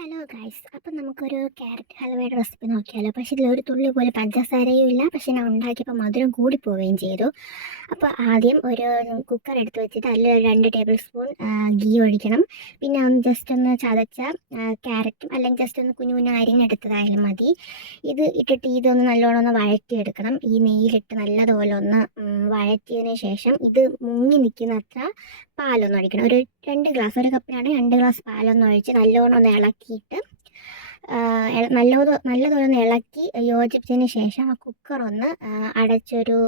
Hello guys, അപ്പം നമുക്കൊരു carrot ഹൽവയുടെ recipe നോക്കിയാലോ. പക്ഷേ ഇതിലൊരു തുള്ളി പോലെ പഞ്ചസാരയും ഇല്ല, പക്ഷേ ഞാൻ ഉണ്ടാക്കിയപ്പോൾ മധുരം കൂടിപ്പോവുകയും ചെയ്തു. അപ്പോൾ ആദ്യം ഒരു കുക്കർ എടുത്ത് വെച്ചിട്ട് അതിൽ 2 ടേബിൾ സ്പൂൺ ഗീ ഒഴിക്കണം. പിന്നെ ഒന്ന് ജസ്റ്റ് ഒന്ന് ചതച്ച ക്യാരറ്റും അല്ലെങ്കിൽ ജസ്റ്റ് ഒന്ന് കുഞ്ഞു കുഞ്ഞു അരിഞ്ഞെടുത്തതായാലും മതി. ഇത് ഇട്ടിട്ട് ഇതൊന്ന് നല്ലോണം ഒന്ന് വഴറ്റിയെടുക്കണം. ഈ നെയ്യിലിട്ട് നല്ലതുപോലെ ഒന്ന് വഴറ്റിയതിന് ശേഷം ഇത് മുങ്ങി നിൽക്കുന്നത്ര പാലൊന്ന് ഒഴിക്കണം. ഒരു 2 ഗ്ലാസ്, ഒരു കപ്പിനാണ് 2 ഗ്ലാസ് പാലൊന്ന് ഒഴിച്ച് നല്ലോണം ഒന്ന് ഇളക്കിയിട്ട് നല്ലതുപോലെ ഒന്ന് ഇളക്കി യോജിപ്പിച്ചതിന് ശേഷം ആ കുക്കർ ഒന്ന് അടച്ചൊരു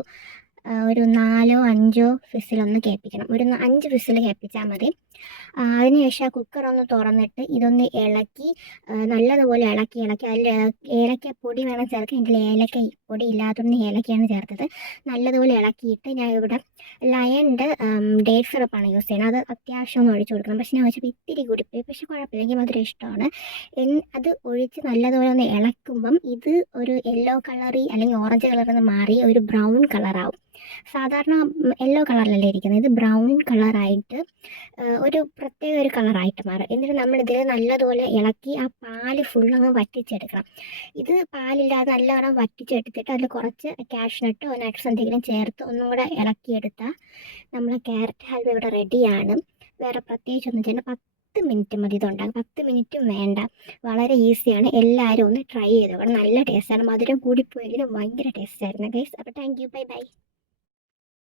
ഒരു 4-5 വിസിലൊന്ന് കേൾപ്പിക്കണം. ഒരു 5 വിസിൽ കേൾപ്പിച്ചാൽ മതി. അതിനുശേഷം ആ കുക്കർ ഒന്ന് തുറന്നിട്ട് ഇതൊന്ന് ഇളക്കി നല്ലതുപോലെ ഇളക്കി അതിൽ ഏലക്കപ്പൊടി വേണം ചേർക്കാൻ. എൻ്റെ ഏലക്ക പൊടി ഇല്ലാത്തതുകൊണ്ട് ഏലക്കയാണ് ചേർത്തത്. നല്ലതുപോലെ ഇളക്കിയിട്ട് ഞാൻ ഇവിടെ ലയൺൻ്റെ ഡേറ്റ് സിറപ്പാണ് യൂസ് ചെയ്യുന്നത്. അത് അത്യാവശ്യം ഒന്ന് ഒഴിച്ച് കൊടുക്കണം. പക്ഷേ ഞാൻ വെച്ചപ്പോൾ ഇത്തിരി കൂടിപ്പോയി, പക്ഷേ കുഴപ്പമില്ല, എനിക്ക് മധുരം ഇഷ്ടമാണ്. അത് ഒഴിച്ച് നല്ലതുപോലെ ഒന്ന് ഇളക്കുമ്പം ഇത് ഒരു യെല്ലോ കളറി അല്ലെങ്കിൽ ഓറഞ്ച് കളറിൽ നിന്ന് മാറി ഒരു ബ്രൗൺ കളറാവും. സാധാരണ യെല്ലോ കളറിലല്ലേ ഇരിക്കുന്നത്, ഇത് ബ്രൗൺ കളറായിട്ട് ഒരു പ്രത്യേക ഒരു കളറായിട്ട് മാറും. എന്നിട്ട് നമ്മളിതിൽ നല്ലതുപോലെ ഇളക്കി ആ പാല് ഫുള്ളങ്ങ് വറ്റിച്ചെടുക്കണം. ഇത് പാലില്ലാതെ നല്ലവണ്ണം വറ്റിച്ചെടുത്തിട്ട് അതിൽ കുറച്ച് കാഷ്നട്ടോ നട്ട്സ് എന്തെങ്കിലും ചേർത്ത് ഒന്നും കൂടെ ഇളക്കിയെടുത്താൽ നമ്മൾ ക്യാരറ്റ് ഹൽവ ഇവിടെ റെഡിയാണ്. വേറെ പ്രത്യേകിച്ചൊന്നും ചെയ്യണ്ട. 10 മിനിറ്റ് മതി ഇതുണ്ടാകും. 10 മിനിറ്റും വേണ്ട, വളരെ ഈസിയാണ്. എല്ലാവരും ഒന്ന് ട്രൈ ചെയ്ത് നോക്കണം. നല്ല ടേസ്റ്റാണ്. മധുരം കൂടിപ്പോയെങ്കിലും ഭയങ്കര ടേസ്റ്റായിരുന്നു ഗൈസ്. അപ്പോൾ താങ്ക് യു, ബൈ ബൈ.